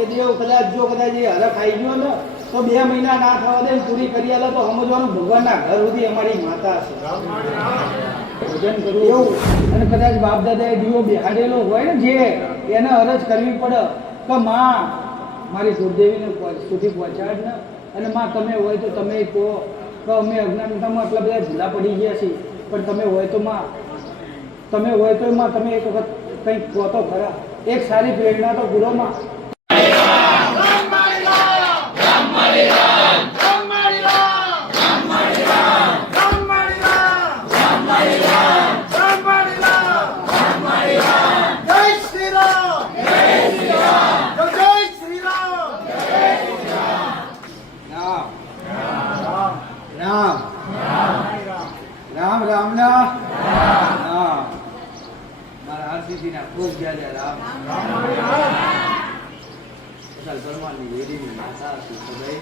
એ દેવ કદાચ જો કદાચ એ હરખ આવી ગયો ને તો 2 મહિના ના થવા દે પૂરી કરી આલે તો સમજવાનું ભગવાનના ઘર સુધી અમારી માતા છે. ભજન કરવું એવું. અને કદાચ બાપ દાદાએ દીવો બેહાડેલો હોય ને જે એને અરજ કરવી પડે કે માં મારી કુળદેવીને સુધી પહોંચાડ ને, અને માં તમે હોય તો તમે કહો કે અમે અજ્ઞાનતામાં આટલા બધા ઢીલા પડી ગયા છીએ, પણ તમે હોય તો માં તમે એક વખત કંઈક કહો તો ખરા. એક સારી પ્રેરણા તો પૂરો માં. રામ રામ ના મારા આરસીના ખૂબ જ્યાં રામ અસલ પરમારની વેદીની માતા હતી સદાય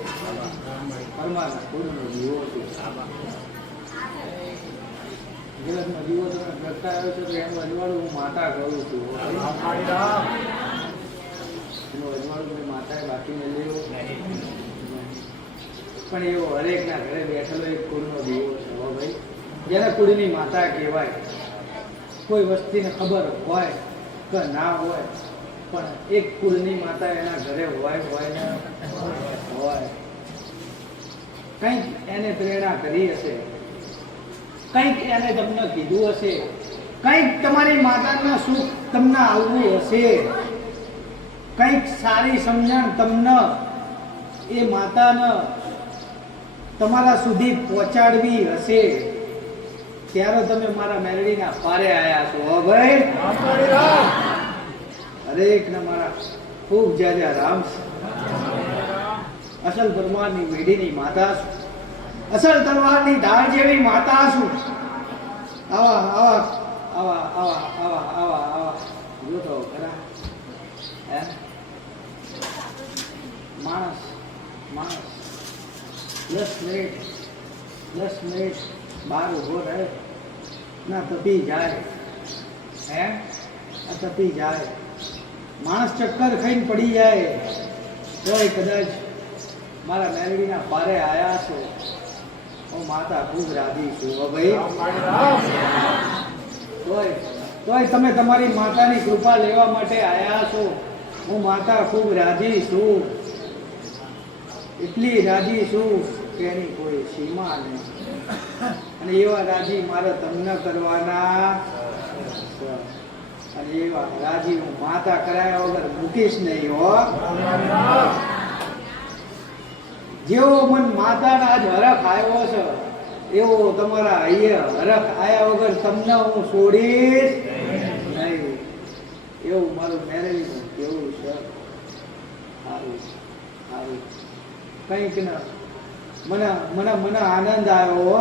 પરમારના કુળનો દીવો હતી. જગતમાં દીવો તમે કરતા આવ્યો છો તો એનું અજવાળું હું માતા કરું છું. એનું અજવાળું મેં માતાએ બાકીને લેવો પણ એવો હરેકના ઘરે બેઠેલો એક કુળનો દીવો છે. ભાઈ જેને કુળની માતા કહેવાય. કોઈ વસ્તીને ખબર હોય કે ના હોય પણ એક કુળની માતા એના ઘરે હોય ને હોય. કંઈક એને પ્રેરણા કરી હશે, કંઈક એને તમને કીધું હશે, કંઈક તમારી માતાના સુખ તમને આવવું હશે, કંઈક સારી સમજણ તમને એ માતાને તમારા સુધી પહોંચાડવી હશે, ત્યારે તમે મારા મેલડીના પારે આવ્યા છો. હો ભાઈ હરેક ને મારા ખૂબ જ્યાં રામ. અસલ પરમારની વેડીની માતા છું, અસલ તલવારની ઢાળ જેવી માતા છું. આવા આવા આવા આવા આવા આવા આવા જો તો ખરા હે માણસ 10 મિનિટ બહાર ઉભો રહે ના તપી જાય હે તપી જાય. માણસ ચક્કર ખાઈને પડી જાય તોય કદાચ મારા મેલડીના પારે આયા છો. હું માતા ખૂબ રાજી છું. ભાઈ તોય તમે તમારી માતાની કૃપા લેવા માટે આયા છો. હું માતા ખૂબ રાજી છું. એટલી રાજી છું કે એની કોઈ સીમા નહીં. અને એવા રાજી મારે તમને કરવાના અને એવા રાજી હું માતા કરાયા વગર મૂકીશ નહીં. હો જેવો મન માતાના આજ હરખ આવ્યો છે એવો તમારા અહીંયા હરખ આવ્યા વગર તમને હું છોડીશ નહીં. એવું મારું મેરેજનું કેવું છે. સારું સારું કંઈક ને મને આનંદ આવ્યો.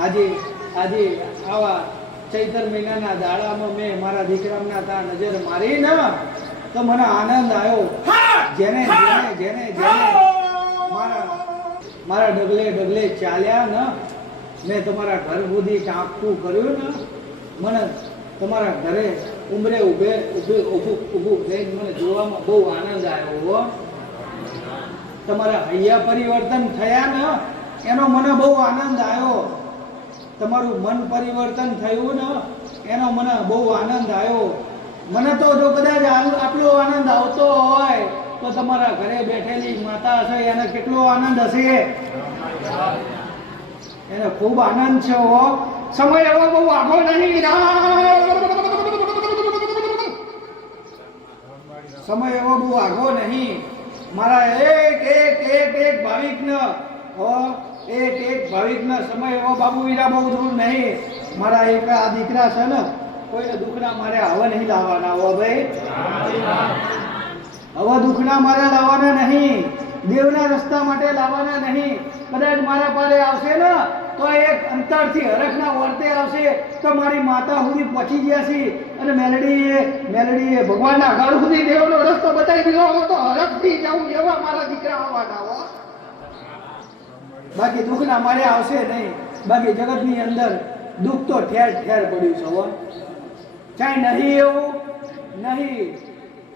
આજે આવા ચૈત્ર મહિનાના દાડામાં મેં મારા દીકરાના ત્યાં નજર મારી ને તો મને આનંદ આવ્યો. જેને જેને જેને મારા ડગલે ચાલ્યા ને મેં તમારા ઘર સુધી ટાંકતું કર્યું ને મને તમારા ઘરે ઉંમરે ઊભું થઈને મને જોવામાં બહુ આનંદ આવ્યો. તમારા હૈયા પરિવર્તન થયા ને એનો મને બહુ આનંદ આવ્યો. તમારું મન પરિવર્તન થયું ને એનો મને બહુ આનંદ આવ્યો. મને તો જો કદાચ આટલો આનંદ આવતો હોય તો તમારા ઘરે બેઠેલી માતા હશે એને કેટલો આનંદ હશે. એને ખૂબ આનંદ છે. સમય એવો બહુ આઘો નહીં. સમય એવો બહુ આઘો નહીં. મારા એક ભાવિકને સમય એવો બાબુ વીરા બહુ દૂર નહીં. મારા એક આ દીકરા છે ને કોઈને દુઃખના મારે હવે નહીં લાવવાના. હો ભાઈ હવે દુઃખના મારે લાવવાના નહીં, દેવના રસ્તા માટે લાવવાના નહીં. કદાચ મારા પાસે આવશે ને તો એક અંતરથી હરખના વર્તે આવશે તો મારી માતા સુધી પહોંચી ગયા છે. અને મેલડીએ ભગવાનના ઘર સુધી દેવનો રસ્તો બતાવી દીધો તો હરખથી જાઉં એવા મારા દીકરા આવવાના. હો બાકી દુઃખના મારે આવશે નહીં. બાકી જગતની અંદર દુઃખ તો ઠેર ઠેર પડ્યું છે. હો ચાહે નહીં એવું નહીં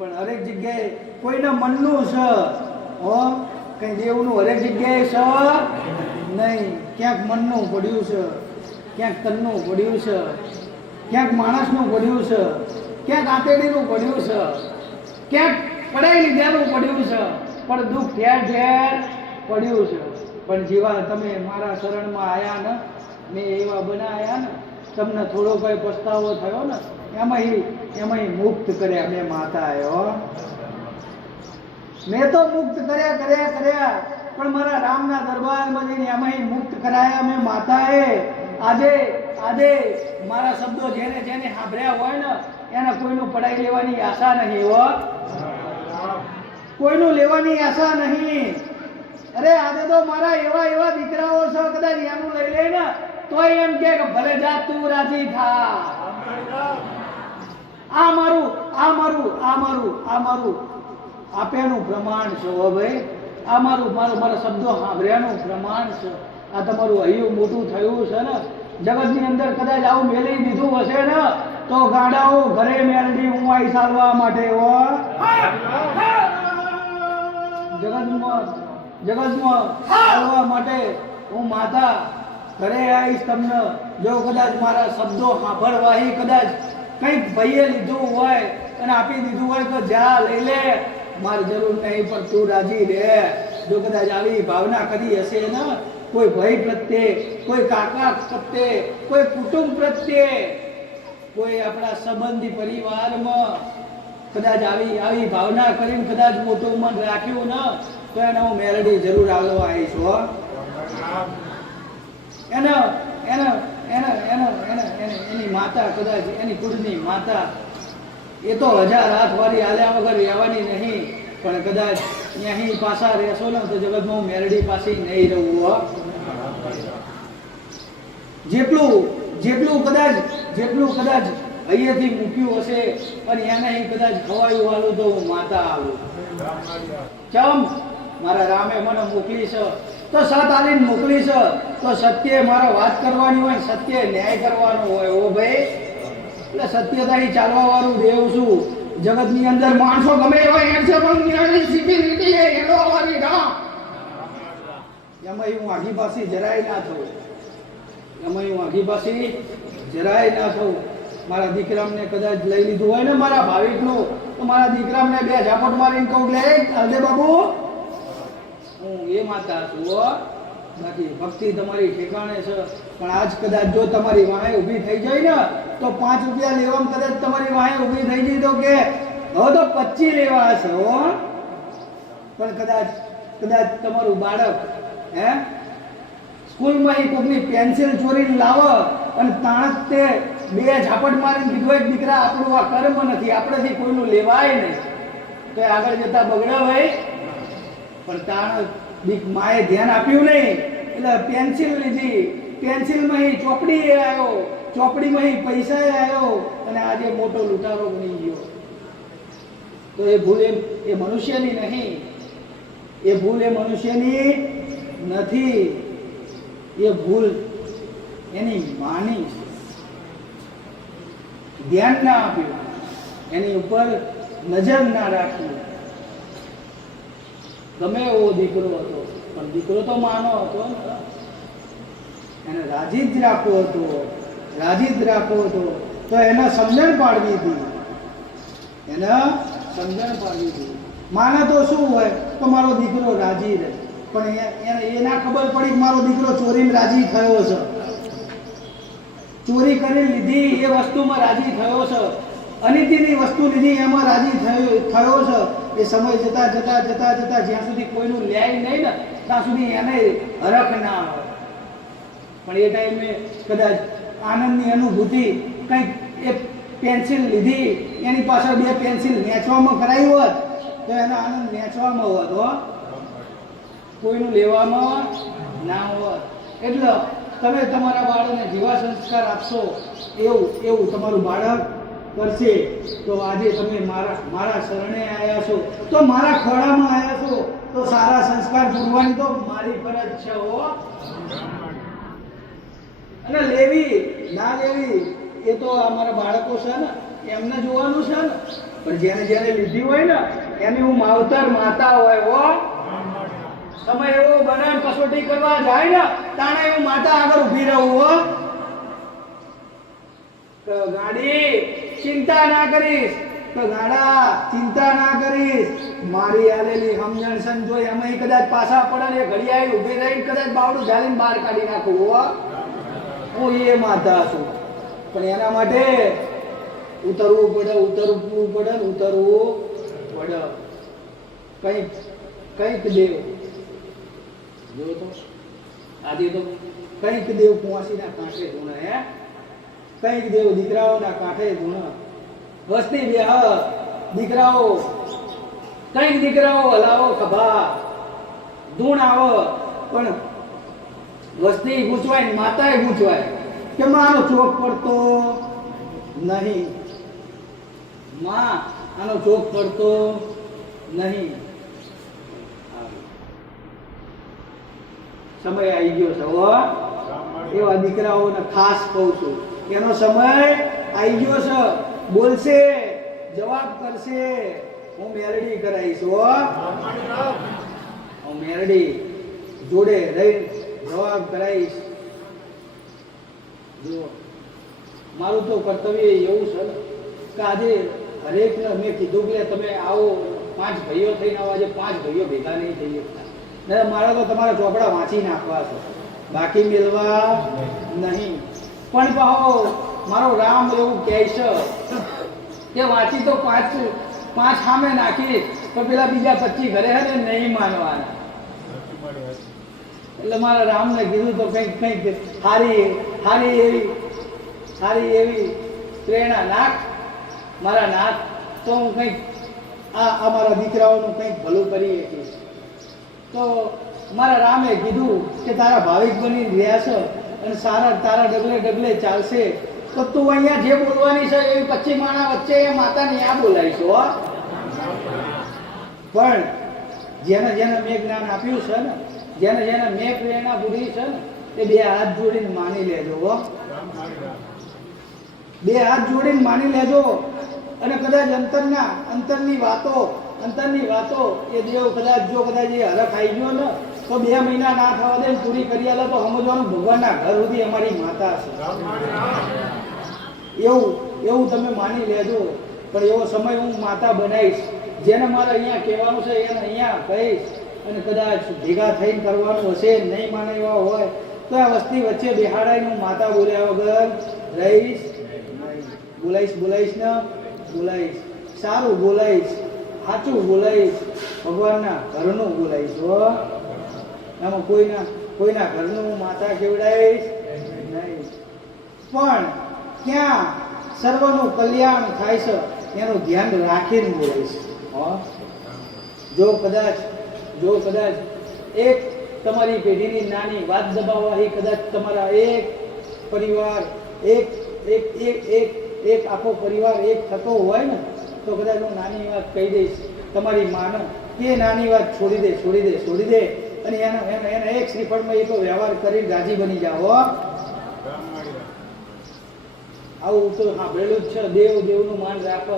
પણ હરેક જગ્યાએ કોઈના મનનું છે હો, કઈ દેવનું હરેક જગ્યાએ છે નહીં. ક્યાંક મનનું પડ્યું છે, ક્યાંક તનનું પડ્યું છે, ક્યાંક માણસનું પડ્યું છે, ક્યાંક આંતેડીનું પડ્યું છે, ક્યાંક પડાઈ લીધાનું પડ્યું છે, પણ દુઃખ ઠેર ઠેર પડ્યું છે. પણ જેવા તમે મારા શરણમાં આવ્યા ને, મેં એવા બનાવ્યા ને, તમને થોડો કઈ પસ્તાવો થયો ને, એમાં મુક્ત કર્યા મેં માતાએ હો. મેં તો મુક્ત કર્યા પણ મારા રામના દરબારમાં જઈને એમાં મુક્ત કરાયા મેં માતાએ. આજે મારા શબ્દો જેને સાંભળ્યા હોય ને એને કોઈનું પડાઈ લેવાની આશા નહીં હો, કોઈનું લેવાની આશા નહીં. અરે આજે તો મારા એવા દીકરાઓ છે, કદાચ એનું લઈ લે ને તોય એમ કે ભલે જા તું રાજી થા. આ મારું આપ્યાનું પ્રમાણ છે હો ભાઈ. આ મારા શબ્દો સાંભળ્યાનું પ્રમાણ છે. આ તમારું હૈયું મોટું થયું છે ને. જગતની અંદર કદાચ આવું મેલી દીધું હશે ને તો ગાડાઓ ઘરે મેળવી હું આવી ચાલવા માટે હો. જગતમાં ચાલવા માટે હું માતા ઘરે આવીશ તમને. જો કદાચ મારા શબ્દો સાંભળવાહી કદાચ કંઈક ભાઈએ લીધું હોય અને આપી દીધું હોય તો જા લઈ લે, મારી જરૂર નહીં, પણ તું રાજી રહે. જો કદાચ આવી ભાવના કરી હશે ને કોઈ ભાઈ પ્રત્યે, કોઈ કાકા પ્રત્યે, કોઈ કુટુંબ પ્રત્યે, કોઈ આપણા સંબંધી પરિવારમાં કદાચ આવી ભાવના કરીને કદાચ મોટું મન રાખ્યું ને તો એને હું મેલડી જરૂર આવવા આવીશ હો. એની માતા કદાચ એની કુળની માતા એ તો 1000 હાથ વાળી હાલ્યા વગર રહેવાની નહીં, પણ કદાચ અહીં પાછા રહેશો ને તો જગતમાં હું મેલડી પાસે નહીં રહું હો. જેટલું કદાચ અહીંયાથી મૂક્યું હશે અને એને કદાચ ખવાયું હાલું તો હું માતા આવું. ચમ મારા રામે મને મોકલી છે તો સત આલીને મોકલી છે તો સત્ય મારે વાત કરવાની હોય, સત્ય ન્યાય કરવાનો હોય ઓ ભાઈ. એટલે સત્યતાથી ચાલવા વાળું દેવ છું. જગતની અંદર માણસો ગમે એવા એડશે પણ ન્યાયની સીધી રીતે એનો વાળી રામ. એમાં હું આઘી પાછી જરાય ના થઉં. મારા દીકરાને કદાચ લઈ લીધું હોય ને મારા ભાવિકનું તો મારા દીકરાને 2 ઝાપટ મારીને કહું લે હરદે બાબુ હું એ માતા છું હો. બાકી ભક્તિ તમારી ઠેકાણે છે. પણ આજ કદાચ જો તમારી વાહે ઊભી થઈ જાય ને તો 5 રૂપિયા લેવામાં કદાચ તમારી વાહે ઊભી થઈ જાય તો કે હવે તો 25 લેવા હશે હો. પણ કદાચ તમારું બાળક સ્કૂલમાં કોઈની પેન્સિલ ચોરીને લાવે અને તાણ તે 2 ઝાપટ મારીને કીધું એક દીકરા આપણું આ કર્મ નથી, આપણેથી કોઈનું લેવાય નહીં, તો આગળ જતા બગડે ભાઈ. પણ તાણ માએ ધ્યાન આપ્યું નહીં એટલે પેન્સિલ લીધી, પેન્સિલમાં ચોપડી આવ્યો, ચોપડીમાં પૈસા આવ્યો અને આજે મોટો લૂંટારો બની ગયો. તો એ ભૂલ એ મનુષ્યની નહીં, એ ભૂલ એ મનુષ્યની નથી, એ ભૂલ એની માની. ધ્યાન ના આપ્યું, એની ઉપર નજર ના રાખી. ગમે એવો દીકરો હતો પણ દીકરો તો માનો હતો ને, એને રાજી જ રાખવો હતો, તો એને સમજણ પાડવી હતી, માને તો શું હોય તો મારો દીકરો રાજી રહે. પણ એને ના ખબર પડી કે મારો દીકરો ચોરીમાં રાજી થયો છે, ચોરી કરી લીધી એ વસ્તુમાં રાજી થયો છે, અનિતિની વસ્તુ લીધી એમાં રાજી થયો છે. એ સમય જતા જ્યાં સુધી કોઈનું ન્યાય નહીં ને ત્યાં સુધી એને હરખ ના હોય. પણ એ ટાઈમે કદાચ આનંદની અનુભૂતિ કંઈક એ પેન્સિલ લીધી એની પાછળ 2 પેન્સિલ નેચવામાં કરાવી હોત તો એનો આનંદ નેચવામાં હોત હો, કોઈનું લેવામાં ના હોત. એટલે તમે તમારા બાળકને જેવા સંસ્કાર આપશો એવું તમારું બાળક કરશે. તો આજે તમે મારા શરણે આવ્યા છો, તો મારા ખોળામાં આવ્યા છો, તો સારા સંસ્કાર પૂરવાની તો મારી ફરજ છે હો. અને લેવી ના લેવી એ તો અમારા બાળકો છે ને એમને જોવાનું છે ને. પણ જેને જેને લીધી હોય ને એની હું માવતર માતા હોય હો. સમય એવો બને કસોટી કરવા જાય ને તાણે હું માતા આગળ ઊભી રહું હો. તો ગાડી ચિંતા ના કરીશ, તો ગાડા ચિંતા ના કરીશ, મારી આલેલી સમજણ સંજોય અમે કદાચ પાછા પડે ને ઘડિયાળ ઊભી રહીને કદાચ બાવડું ઝાલીને બહાર કાઢી નાખું હો. હું એ માતા છું, પણ એના માટે ઉતરવું પડે ને ઉતરવું પડે. કંઈક દેવ જો તો આજે તો કંઈક દેવ કુંવાસીના કાંઠે ધૂણે હે, કંઈક દેવ દીકરાઓના કાંઠે ધૂણે. વસ્તી બે દીકરાઓ, કંઈક દીકરાઓ હલાવો ખભા ધૂણ આવો, પણ વસ્તી ગૂંચવાય ને માતાએ ગૂંચવાય કે મારો ચોક પડતો નહીં, માં આનો ચોક પડતો નહીં. સમય આવી ગયો છે હો. એવા દીકરાઓને ખાસ કહું છું, એનો સમય આવી ગયો છે. બોલશે, જવાબ કરશે, હું મેરડી કરાવીશ હો. હું મેરડી જોડે રહી જવાબ કરાવીશ. જો મારું તો કર્તવ્ય એવું છે કે આજે હરેકને મેં કીધું કે તમે આવો, 5 ભાઈઓ થઈને આવો. આજે 5 ભાઈઓ ભેગા નહીં થઈ શકતા. મારા તો તમારા ચોપડા વાંચી નાખવા છે, બાકી મેળવા નહીં. પણ કહો મારો રામ એવું કહે છે કે વાંચી તો 5 સામે નાખી તો પેલા બીજા 25 ઘરે હે ને નહીં માનવાના. એટલે મારા રામને કીધું તો કંઈક સારી એવી પ્રેરણા નાખ મારા નાથ, તો હું કંઈક આ મારા દીકરાઓનું કંઈક ભલું કરી શકીશ. તો મારા રામે કીધું કે તારા ભાવિક બની રહ્યા છે અને તારા ડગલે ચાલશે, તો તું અહીંયા જે બોલવાની છે એ 25 માણા વચ્ચે એ માતાને આ બોલાવીશ હો. પણ જેને મેં જ્ઞાન આપ્યું છે ને, જેને મેં પ્રેરણા પૂરી છે ને, એ 2 હાથ જોડીને માની લેજો હો. 2 હાથ જોડીને માની લેજો. અને કદાચ અંતરની વાતો એ દેવ કદાચ જો એ હરખ આવી ગયો ને તો 2 મહિના ના થવા દે પૂરી કરી આલે તો સમજવાનું ભગવાનના ઘર સુધી અમારી માતા છે. એવું તમે માની લેજો. પણ એવો સમય હું માતા બનાવીશ, જેને મારે અહીંયા કહેવાનું છે એને અહીંયા કહીશ. અને કદાચ ભેગા થઈને કરવાનું હશે, નહીં માને એવા હોય તો આ વસ્તી વચ્ચે બેહાડાઈને હું માતા બોલ્યા વગર રહીશ. બોલાઈશ ને બોલાઈશ, સારું બોલાઈશ, સાચું બોલાઈશ, ભગવાનના ઘરનું બોલાઈશ હો. એમાં કોઈના ઘરનું માતા કેવડાવીશ નહીં. પણ ક્યાં સર્વનું કલ્યાણ થાય છે એનું ધ્યાન રાખીને બોલાઈશ હો. જો કદાચ એક તમારી પેઢીની નાની વાત દબાવવાથી કદાચ તમારા એક પરિવાર એક આખો પરિવાર એક થતો હોય ને તો કદાચ હું નાની વાત કહી દઈશ તમારી માનો કે નાની વાત છોડી દે અને એના એક શ્રીફળમાં એક વ્યવહાર કરી રાજી બની જાઓ. આવું તો સાંભળેલું જ છે. દેવનું માન રાખો,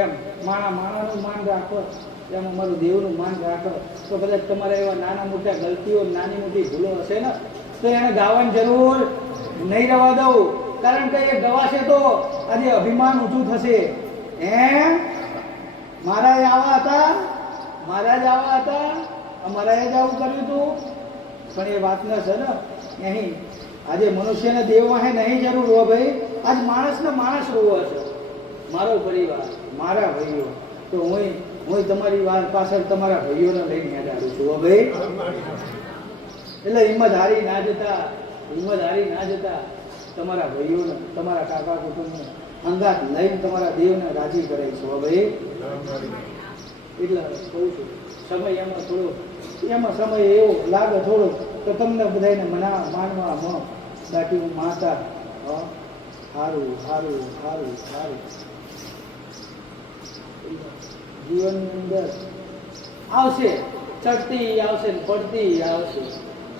એમ માણાનું માન રાખો, એમ અમારું દેવનું માન રાખો. તો કદાચ તમારા એવા નાના મોટા ગલતીઓ, નાની મોટી ભૂલો હશે ને તો એને ગાવાની જરૂર નહીં રહેવા દઉં. કારણ કે એ ગવાશે તો આજે અભિમાન ઊંચું થશે. મહારાજ આવા હતા, અમારાએ જ આવું કર્યું હતું. પણ એ વાત ન છે ને અહીં આજે મનુષ્યને દેવમાં નહીં જરૂર હો ભાઈ. આજ માણસને માણસ રોવો છે, મારો પરિવાર, મારા ભાઈઓ. તો હું તમારી વાત પાછળ તમારા ભાઈઓને લઈને હેડાડું છું હો ભાઈ. એટલે હિંમત હારી ના જતા તમારા ભાઈઓને, તમારા કાકા કુટુંબને અંગાત લઈને તમારા દેવને રાજી કરાવીશું હો ભાઈ. એટલે કહું છું સમય એમાં સમય એવો લાગે થોડો તો તમને બધાને માનવા બાકી હું માતા સારું જીવનની અંદર આવશે, ચડતી આવશે ને પડતી આવશે.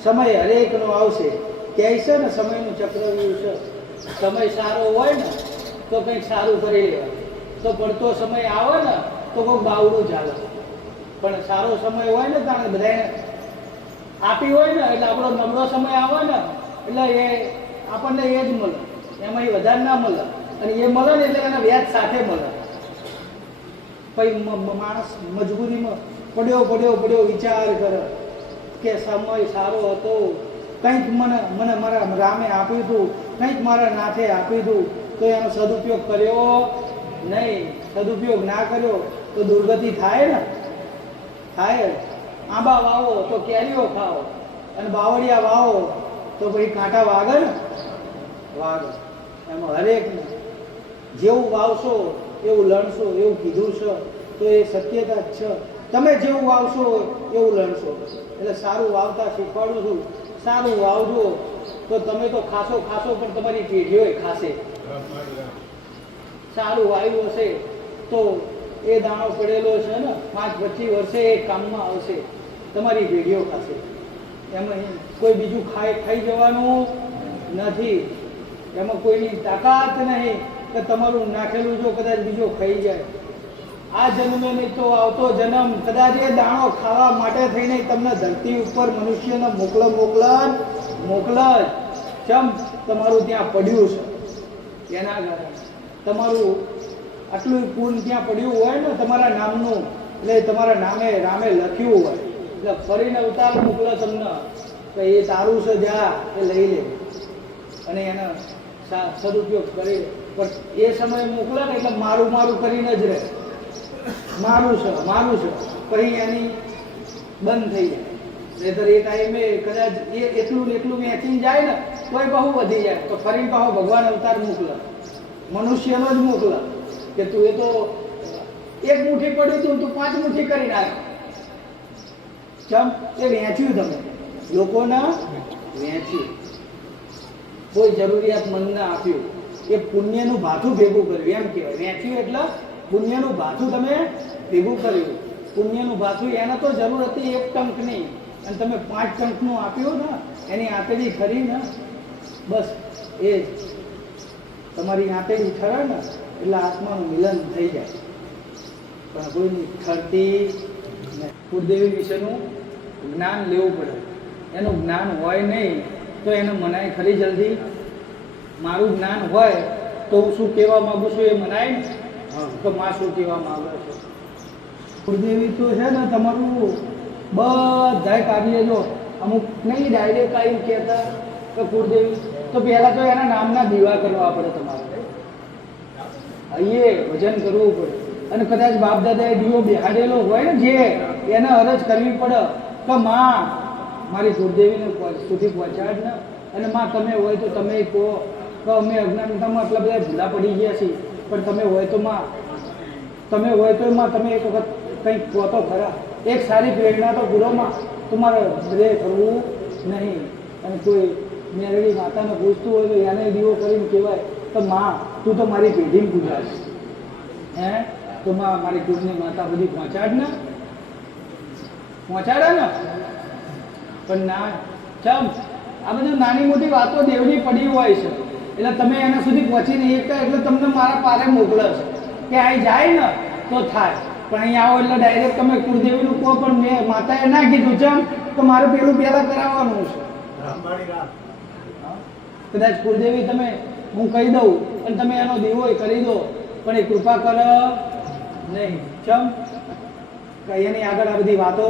સમય હરેકનો આવશે. કહે છે ને સમયનું ચક્રવ્યૂહ છે. સમય સારો હોય ને તો કંઈક સારું કરી લેવાનું, તો પડતો સમય આવે ને તો કોઈ બાવડું ચાલે, પણ સારો સમય હોય ને ત્યારે બધાને આપી હોય ને એટલે આપણો નબળો સમય આવે ને એટલે એ આપણને એ જ મળે, એમાં એ વધારે ના મળે, અને એ મળે ને એટલે એના વ્યાજ સાથે મળે. પછી માણસ મજબૂરીમાં પડ્યો વિચાર કરે કે સમય સારો હતો, કંઈક મને મારા રામે આપ્યું હતું, કંઈક મારા નાથે આપ્યું હતું, તો એનો સદુપયોગ કર્યો નહીં. સદુપયોગ ના કર્યો તો દુર્ગતિ થાય ને, થાય. આંબા વાવો તો કેરીઓ ખાઓ, અને બાવળિયા વાવો તો પછી કાંટા વાગે ને, વાગે. એમાં હરેકને જેવું વાવશો એવું લણશો, એવું કીધું છે તો એ સત્યતા જ છે. તમે જેવું વાવશો એવું લણશો. એટલે સારું વાવતા શીખવાડું છું, સારું વાવજો તો તમે તો ખાશો પણ તમારી પેઢીઓ ખાશે. સારું વાવ્યું હશે તો એ દાણો પડેલો છે ને 5-25 વર્ષે એ કામમાં આવશે, તમારી પેઢીઓ ખાશે. એમાં કોઈ બીજું ખાઈ જવાનું નથી, એમાં કોઈની તાકાત નહીં કે તમારું નાખેલું જો કદાચ બીજો ખાઈ જાય. આ જન્મે નહીં તો આવતો જન્મ કદાચ એ દાણો ખાવા માટે થઈને તમને ધરતી ઉપર મનુષ્યને મોકલ જ ચમ તમારું ત્યાં પડ્યું છે. એના કારણે તમારું આટલું પૂર્ણ ત્યાં પડ્યું હોય ને તમારા નામનું, એટલે તમારા નામે રામે લખ્યું હોય, એટલે ફરીને અવતાર મોકલો તમને કે એ તારું છે, જા એ લઈ લે અને એનો સદુપયોગ કરી. પણ એ સમયે મોકલે ને એટલે મારું કરીને જ રહે, મારું છે પછી એની બંધ થઈ જાય. નહીતર એ ટાઈમે કદાચ એ એટલું વેચીને જાય ને તોય બહુ વધી જાય, તો ફરી પાછો ભગવાન અવતાર મોકલે, મનુષ્યનો જ મોકલે કે તું એ તો 1 મુઠ્ઠી પડ્યું તું 5 મુઠ્ઠી કરી નાખ. ચમ એ વેચ્યું, તમે લોકોના વેચ્યું, કોઈ જરૂરિયાતમંદને આપ્યું, એ પુણ્યનું ભાથું ભેગું કર્યું એમ કહેવાય. વેચ્યું એટલે પુણ્યનું ભાથું તમે ભેગું કર્યું. પુણ્યનું ભાથું એને તો જરૂર હતી 1 ટંકની, અને તમે 5 ટંકનું આપ્યું ને એની આંતેડી ખરી ને, બસ એ જ તમારી આંતેડી ઠરે ને એટલે આત્માનું મિલન થઈ જાય. પણ કોઈની ઠરતી કુળદેવી વિશેનું જ્ઞાન લેવું પડે. એનું જ્ઞાન હોય નહીં તો એને મનાય ખરી જલ્દી. મારું જ્ઞાન હોય તો હું શું કહેવા માંગુ છું એ મનાય ને, તો માં શું કહેવા માંગે છે. કુળદેવી તો છે ને તમારું બધા કાર્ય, જો અમુક નહીં ડાયરેક્ટ આવી કહેતા કે કુળદેવી, તો પહેલાં તો એના નામના દીવા કરવા પડે તમારે, અહીંયા ભજન કરવું પડે. અને કદાચ બાપ દાદાએ દીવો બેહાડેલો હોય ને જે, એને અરજ કરવી પડે કે માં મારી કુળદેવીને સુધી પહોંચાડ ને, અને માં તમે હોય તો તમે કહો કે અમે અજ્ઞાનતામાં આટલા બધા ભૂલા પડી ગયા છીએ, પણ તમે હોય તો માં તમે એક વખત કંઈક કહો તો ખરા. એક સારી પ્રેરણા તો પૂરોમાં તમારે બધે કરવું નહીં. અને કોઈ મેરડી માતાને પૂછતું હોય તો એને દીવો કરીને કહેવાય તો માં તું તો મારી પેઢીને પૂજાશ, તો માં મારી કુળની માતા બધી પહોંચાડે ને. પણ ના, ચમ આ બધું નાની મોટી વાતો દેવની પડી હોય છે, એટલે તમે એના સુધી પહોંચી નહીં શકતા, એટલે તમને મારા પારે મોકલે છે કે અહીં જાય ને તો થાય. પણ અહીં આવો એટલે ડાયરેક્ટ તમે કુળદેવીનું કહો, પણ મેં માતાએ ના કીધું ચમ તો મારે પેલું પહેલાં કરાવવાનું છે. કદાચ કુળદેવી તમે હું કહી દઉં અને તમે એનો દીવો કરી દો, પણ એ કૃપા કર નહીં. ચમ એની આગળ આ બધી વાતો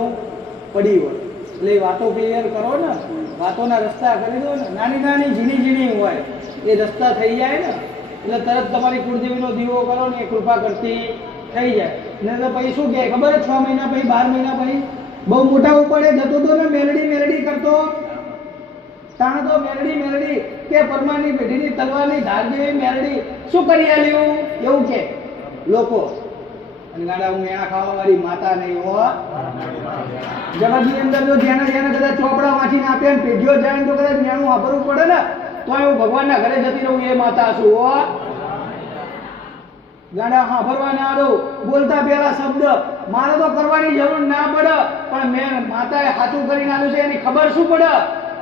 પડી હોય, એટલે એ વાતો ક્લિયર કરો ને, વાતોના રસ્તા કરી દો ને. નાની ઝીણી હોય એ રસ્તા થઈ જાય ને એટલે તરત તમારી કુળદેવીનો દીવો કરો ને એ કૃપા કરતી થઈ જાય. ને તો પછી શું કહે ખબર 6 મહિના પછી 12 મહિના પછી બહુ મોટા ઉપડે જતો હતો ને, મેલડી કરતો તાણ તો મેલડી કે પરમાની પેઢીની તલવારની ધાર જેવી મેલડી શું કરી આલ્યું એવું કે લોકો. અને ગાડા હું એના ખાવા વાળી માતા નહીં હો. જગતની અંદર જો જેને કદાચ ચોપડા વાંચીને આપ્યા ને પેઢીઓ જાય ને તો કદાચ જ્ઞાનું વાપરવું પડે ને, તો હું ભગવાનના ઘરે જતી રહું એ માતા છું હો. ગાડા સાંભળવા ના દઉં, બોલતા પહેલા શબ્દ મારે તો કરવાની જરૂર ના પડે, પણ મેં માતાએ સાચું કરીને આપ્યું છે એની ખબર શું પડે.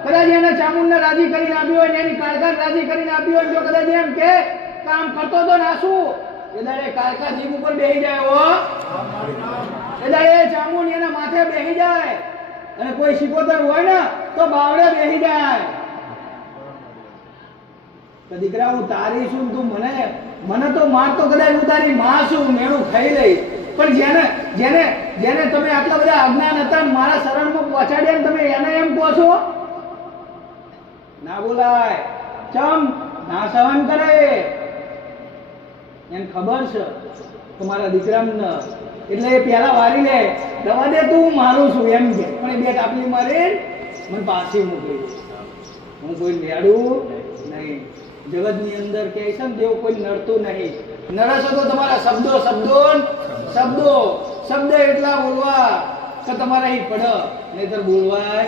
કદાચ એને ચામુંડને રાજી કરીને આપ્યું હોય ને એની કાળકાને રાજી કરીને આપ્યું હોય, જો કદાચ એમ કે કામ કરતો તો ના શું એ દાડે કાલકા જીભ ઉપર બેહી જાય હો, એ દાડે ચામુંડ એના માથે બેહી જાય, અને કોઈ શિકોતર હોય ને તો બાવડે બેહી જાય. તો દીકરા હું તારી છું, તું મને તો માર તો કદાચ હું તારી માં છું, મેણું ખાઈ લઈ, પણ જેને જેને જેને તમે આટલા બધા અજ્ઞાન હતા મારા શરણમાં પહોંચાડ્યા ને તમે એને એમ કહો છો? ના બોલાય. ચમ ના સહન કરે, એને ખબર છે કે મારા દીકરાને, એટલે એ પેલા વારી લે, દવા દે તું મારું છું એમ કે, પણ એ બે ટાપલી મારી મને પાછી મોકલી. હું કોઈ મેળવું નહીં. જગતની અંદર કહે છે ને દેવ કોઈ નડતું નહીં. નડે છે તો તમારા શબ્દો શબ્દો શબ્દો શબ્દ એટલા બોલવા કે તમારા અહીં પડે, નહીતર બોલવાય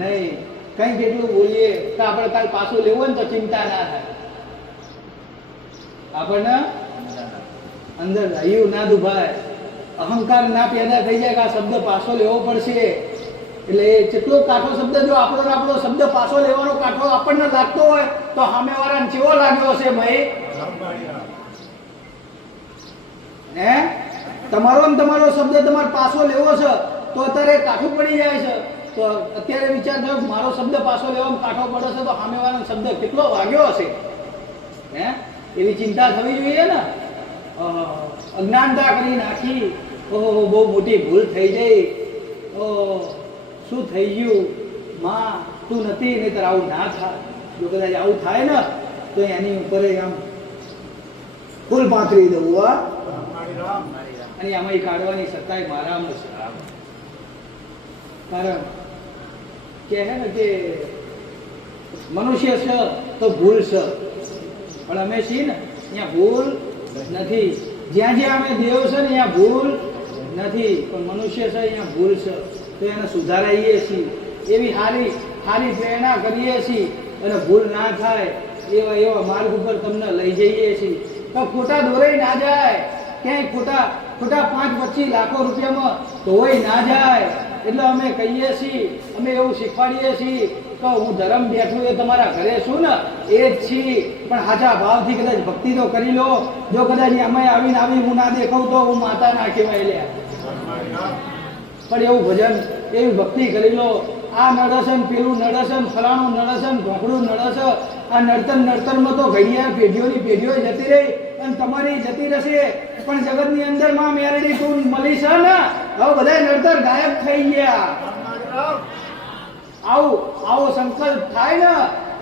નહીં. કંઈક એટલું બોલીએ તો આપણે કાલ પાછું લેવું ને તો ચિંતા ના થાય. આપણને અંદર રહ્યું ના દુભાય, અહંકાર ના પેદા થઈ જાય કે આ શબ્દ પાછો લેવો પડશે. એટલે એ જેટલો કાઠો શબ્દ જો આપણો શબ્દ પાછો લેવાનો કાઠો આપણને લાગતો હોય તો સામેવાળાને કેવો લાગ્યો હશે ભાઈ? હે તમારો શબ્દ તમારે પાછો લેવો છે તો અત્યારે કાઠું પડી જાય છે. તો અત્યારે વિચાર થયો મારો શબ્દ પાછો લેવામાં કાઠો પડે છે તો સામેવાળાનો શબ્દ કેટલો વાગ્યો હશે? હે એવી ચિંતા થવી જોઈએ ને. અજ્ઞાનતા કરી નાખી, ઓહો બહુ મોટી ભૂલ થઈ ગઈ, શું થઈ ગયું માં તું નથી, નહીતર આવું ના થાય. જો કદાચ આવું થાય ને તો એની ઉપર આમ ફૂલ પાથરી દઉં, અને આમાં કાઢવાની સત્તાય મારામાં છે. કારણ કે હે ને કે મનુષ્ય છે તો ભૂલ છે, પણ અમે છીએ ને અહીંયા ભૂલ નથી. જ્યાં જ્યાં અમે દેવ છે ને અહીંયા ભૂલ નથી, પણ મનુષ્ય છે અહીંયા ભૂલ છે. તો એને સુધારાઈએ છીએ, એવી સારી પ્રેરણા કરીએ છીએ, અને ભૂલ ના થાય એવા માર્ગ ઉપર તમને લઈ જઈએ છીએ. તો ખોટા દોરાઈ ના જાય, ક્યાંય ખોટા 5-25 લાખો રૂપિયામાં ધોવાઈ ના જાય. એટલે અમે કહીએ છીએ, અમે એવું શીખવાડીએ છીએ કે હું ધર્મ બેઠું એ તમારા ઘરે છું ને એ જ છીએ, પણ સાચા ભાવથી કદાચ ભક્તિ તો કરી લો. જો કદાચ અમે આવી હું ના દેખાવ તો હું માતા ના કહેવાય લ્યા, પણ એવું ભજન એવી ભક્તિ કરી લો. આ નડસન પેલું નડસન ફલાણું નડસન ઢોકળું નડસ, આ નડતરમાં તો ઘડિયાળ પેઢીઓ જતી રહી અને તમારી જતી રહેશે. પણ જગતની અંદર માં મેરડી તું મળી છે ને, હવે બધા નડતર ગાયબ થઈ ગયા. આવો સંકલ્પ થાય ને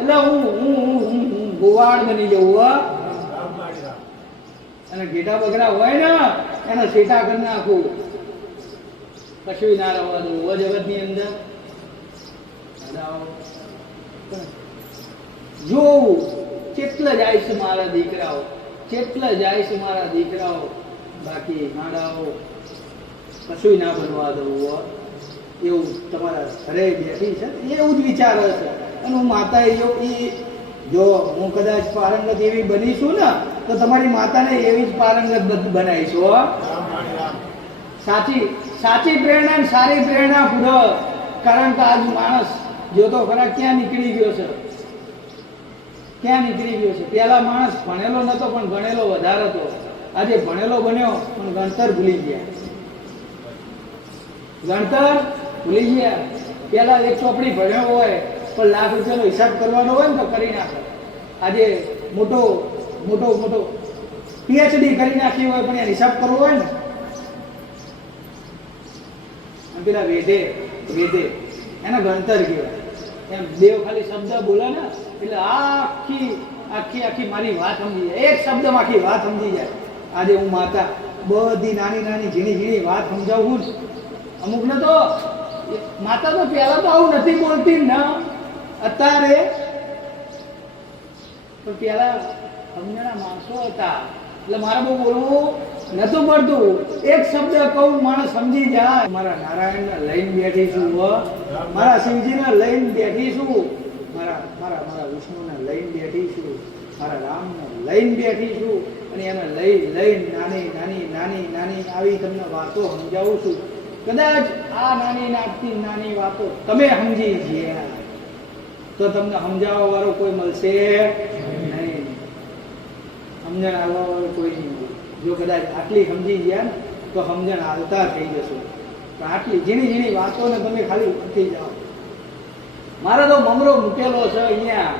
એટલે હું ગોવાળ બની જવું, અને ઘેટા બગડા હોય ને એને સેટા કરી નાખું, કશું ના રહેવા દઉં જગત ની અંદર. જોવું કેટલા જાય છે મારા દીકરાઓ, કેટલા જાય છે મારા દીકરાઓ, બાકી નાડાઓ કશું ના બનવા દઉં. એવું તમારા ઘરે બેઠી છે એવું જ વિચાર છે. અને હું માતા જો હું કદાચ પારંગત એવી બનીશું ને તો તમારી માતાને એવી જ પારંગત બનાવીશું. સાચી પ્રેરણા ને સારી પ્રેરણા પૂરક. કારણ કે આજ માણસ જોતો ખરા ક્યાં નીકળી ગયો છે, પેલા માણસ ભણેલો નતો પણ ગણેલો વધારે હતો. આજે ભણેલો બન્યો પણ ગણતર ભૂલી ગયા. પેલા એક ચોપડી ભણ્યો હોય પણ લાખ રૂપિયાનો હિસાબ કરવાનો હોય ને તો કરી નાખે. આજે મોટો પીએચડી કરી નાખી હોય પણ હિસાબ કરવો હોય ને, પેલા વેદે એના ગણતર કહેવાય. એમ દેવ ખાલી શબ્દ બોલે ને એટલે આખી મારી વાત સમજી જાય, એક શબ્દમાં આખી વાત સમજી જાય. આજે હું માતા બધી નાની ઝીણી વાત સમજાવું જ. અમુક ને તો માતા તો પહેલા તો આવું નથી બોલતી ને અત્યારે, પણ પેલા સમજણા માણસો હતા એટલે મારે બહુ બોલવું નતું પડતું. એક શબ્દ કહું માણસ સમજી જાય. મારા નારાયણને લઈને બેઠી છું, મારા શિવજીને લઈને બેઠી છું, મારા વિષ્ણુને લઈને બેઠી છું, મારા રામને લઈને બેઠી છું, અને એને નાની આવી તમને વાતો સમજાવું છું. કદાચ આ નાની વાતો તમે સમજી ગયા તો તમને સમજાવવા વાળો કોઈ મળશે નહીં, સમજણ આવવા વાળો કોઈ નહીં. જો કદાચ આટલી સમજી ગયા ને તો સમજણ આવતા થઈ જશો. પણ આટલી ઝીણી ઝીણી વાતોને તમે ખાલી ઉઠી જાઓ. મારે તો મમરો મૂકેલો છે અહીંયા,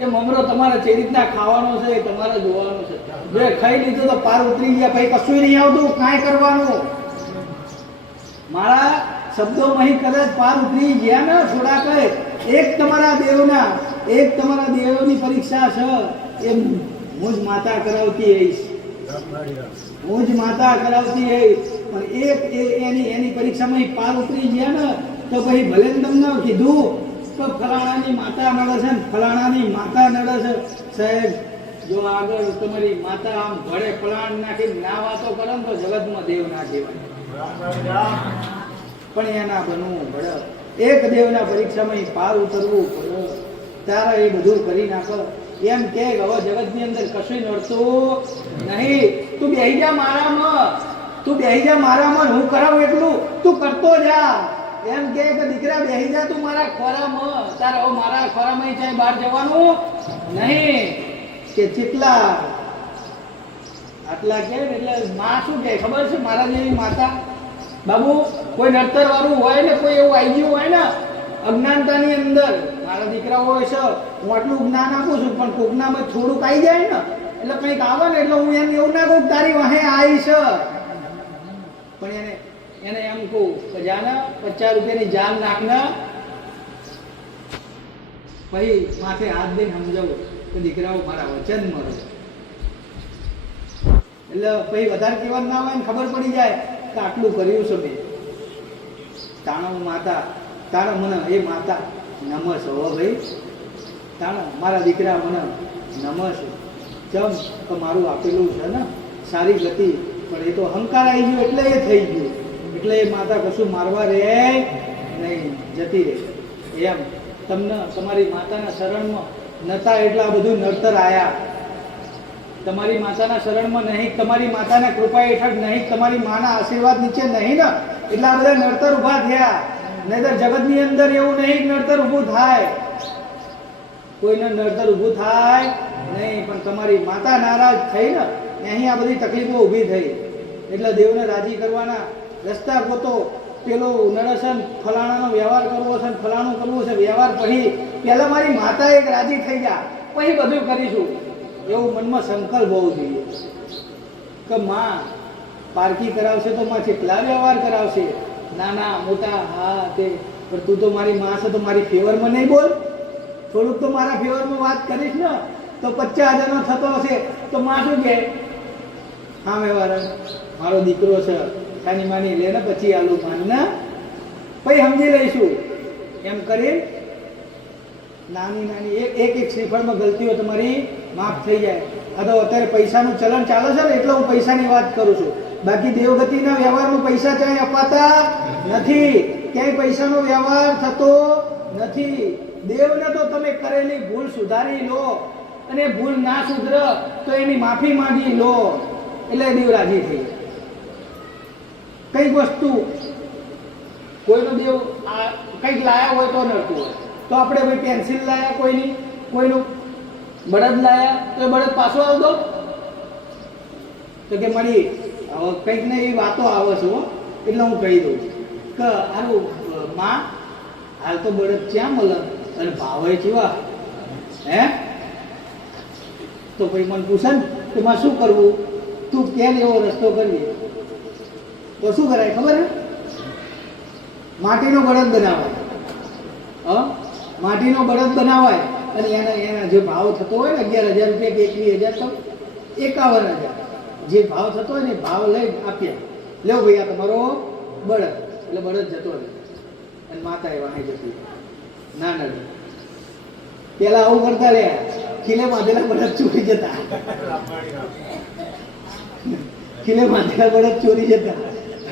એ મમરો તમારે જે રીતના ખાવાનો છે એ તમારે જોવાનો છે. જો ખાઈ લીધું તો પાર ઉતરી ગયા, પછી કશું નહીં આવતું, કાંઈ કરવાનું. મારા શબ્દોમાં કદાચ પાર ઉતરી ગયા ને થોડા કહે, એક તમારા દેવની પરીક્ષા છે, એ હું જ માતા કરાવતી હઈશ, હું જ માતા કરાવતી હઈશ. પણ એની પરીક્ષામાં પાર ઉતરી ગયા ને તો પછી ભલે તમને કીધું તો ફલાણાની માતા નડે છે ને ફલાણાની માતા નડે છે. સાહેબ જો આગળ તમારી માતા આમ ભળે ફલાણ નાખી ના વાતો કરે ને તો જગતમાં દેવ ના કહેવાય. પણ એના બનવું પડે, એક દેવના પરીક્ષામાં પાર ઉતરવું પડે, તારે એ બધું કરી નાખો. એમ કે હવે જગતની અંદર કશું નડતું નહીં, તું બેહી જા મારામાં, તું બેહી જા મારામાં, હું કરાવું એટલું તું કરતો જા. એમ કે દીકરા બેહી જા તું મારા ખોરામાં, તારે હવે મારા ખોરામાં ચાહે બહાર જવાનું નહીં. કે ચેટલા આટલા કે એટલે માં શું કે ખબર છે, મારા જેવી માતા બાબુ કોઈ નડતર વાળું હોય ને, કોઈ એવું આવી ગયું હોય ને અજ્ઞાનતાની અંદર, મારા દીકરા હોય છે, હું આટલું જ્ઞાન આપું છું, પણ કોકનામાં થોડુંક આવી જાય ને એટલે કંઈક આવે ને એટલે હું એને એવું ના કહું તારી વાહે આવી છે, પણ એને એમ કહું કે જાને 50 રૂપિયાની જાન નાખને, પછી માથે હાથ દઈને સમજાવું કે દીકરાઓ મારા વચન મળે. એટલે પછી વધારે કહેવાનું ના હોય ને ખબર પડી જાય કે આટલું કર્યું છે મેં. તાણો માતા તાણો મને એ માતા નમસ હો ભાઈ, તાણો મારા દીકરા મને નમસ ચમ કે મારું આપેલું છે ને સારી ગતિ, પણ એ તો અહંકાર આવી ગયો એટલે એ થઈ ગયું, એટલે એ માતા કશું મારવા રહે નહીં, જતી રહે. એમ તમને તમારી માતાના શરણમાં નતા એટલા બધું નડતર આયા, તમારી માતાના શરણમાં નહીં, તમારી માતાના કૃપા હેઠળ નહીં, તમારી માના આશીર્વાદ નીચે નહીં ને એટલા બધા નડતર ઉભા થયા. નહીતર જગતની અંદર એવું નહીં નડતર ઊભું થાય, કોઈને નડતર ઊભું થાય નહીં, પણ તમારી માતા નારાજ થઈ ને અહીં આ બધી તકલીફો ઊભી થઈ. એટલે દેવને રાજી કરવાના રસ્તા ગોતો. પેલો નડસન ફલાણાનો વ્યવહાર કરવો છે, ફલાણું કરવું છે વ્યવહાર, પછી પહેલા મારી માતા એક રાજી થઈ જાય પછી બધું કરીશું, એવું મનમાં સંકલ્પ હોવો જોઈએ કે માં પારકી કરાવશે તો માં કેટલા વ્યવહાર કરાવશે, નાના મોટા હા તે, પણ તું તો મારી માં છે તો મારી ફેવરમાં નહીં બોલ, થોડુંક તો મારા ફેવરમાં વાત કરીશ ને તો 50,000 નો થતો હશે તો માં શું કહે, હા વ્યવહાર મારો દીકરો છે ખાની માની લે ને પછી આલુ માનને પછી સમજી લઈશું. એમ કરી નાની નાની એક શ્રીફળમાં ગલતીઓ તમારી માફ થઈ જાય. આ તો અત્યારે પૈસાનું ચલણ ચાલે છે ને એટલે હું પૈસાની વાત કરું છું, બાકી દેવગતિના વ્યવહારમાં પૈસા ક્યાંય અપાતા નથી, ક્યાંય પૈસાનો વ્યવહાર થતો નથી. દેવને તો તમે કરેલી ભૂલ સુધારી લો, અને ભૂલ ના સુધરે તો એની માફી માંગી લો, એટલે દેવ રાજી થઈ. કઈક વસ્તુ કોઈનો દેવ કંઈક લાયા હોય તો નડતું હોય તો આપણે ભાઈ પેન્સિલ લાયા કોઈનું બળદ લાયા તો બળદ પાછો આવતો તો કે મળી હવે કંઈક ને એવી વાતો આવે છે એટલે હું કહી દઉં કે આનું માં હાલ તો બળદ ક્યાં મળે અને ભાવે કેવા હે, તો પછી મને પૂછે ને કે માં શું કરવું, તું કેમ એવો રસ્તો કરીએ તો શું કરાય ખબર હે, માટીનો બળદ બનાવાય, માટીનો બળદ બનાવાય અને એના જે ભાવ થતો હોય ને 11,000 રૂપિયા કે 21,000 તો 51,000 જે ભાવ થતો હોય ને ભાવ લઈ આપ્યા, લેવો ભાઈ આ તમારો બળદ, એટલે બળદ જતો રહે અને માતા એ વાહે જતી ના નડે. પેલા આવું કરતા રહ્યા, ખીલે બાંધેલા બળદ ચોરી જતા, ખીલે બાંધેલા બળદ ચોરી જતા,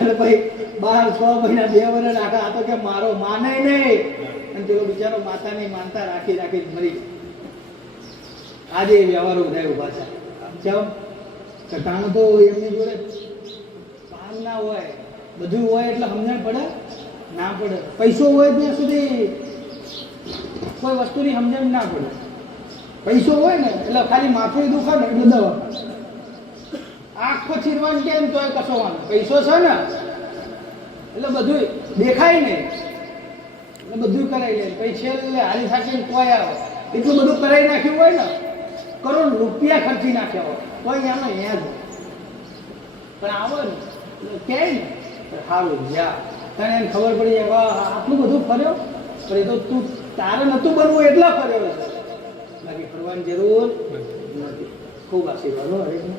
અને પછી 12-6 મહિના 2 વર્ષ આખા આ તો કે મારો માને નહીં, અને પેલો બિચારો માતાની માનતા રાખી રાખી મરી. આજે એ વ્યવહારો બધા ઉભા છે. ચમ કટાણ તો એમની જોડે પાન ના હોય, બધું હોય એટલે સમજણ પડે ના પડે, પૈસો હોય ત્યાં સુધી કોઈ વસ્તુની સમજણ ના પડે. પૈસો હોય ને એટલે ખાલી માથું દુખે ને એટલે દવા, આંખો ચીરવાનું કેમ તોય કશો વાંધો પૈસો છે ને એટલે બધું દેખાય ને એટલે બધું કરાવી લે પછી છેલ્લે હારી થાકીને કોઈ આવે એટલું બધું કરાવી નાખ્યું હોય ને કરોડ રૂપિયા ખર્ચી નાખ્યા હોય કોઈ આમાં યાદ પણ આવો ને ક્યાંય ને સારું જા તને એને ખબર પડી જાય વાહ આટલું બધું ફર્યો પણ એ તો તું તારે નહોતું બનવું એટલા ફર્યો છે બાકી ફરવાની જરૂર નથી ખૂબ આશીર્વાદ હો હરેકને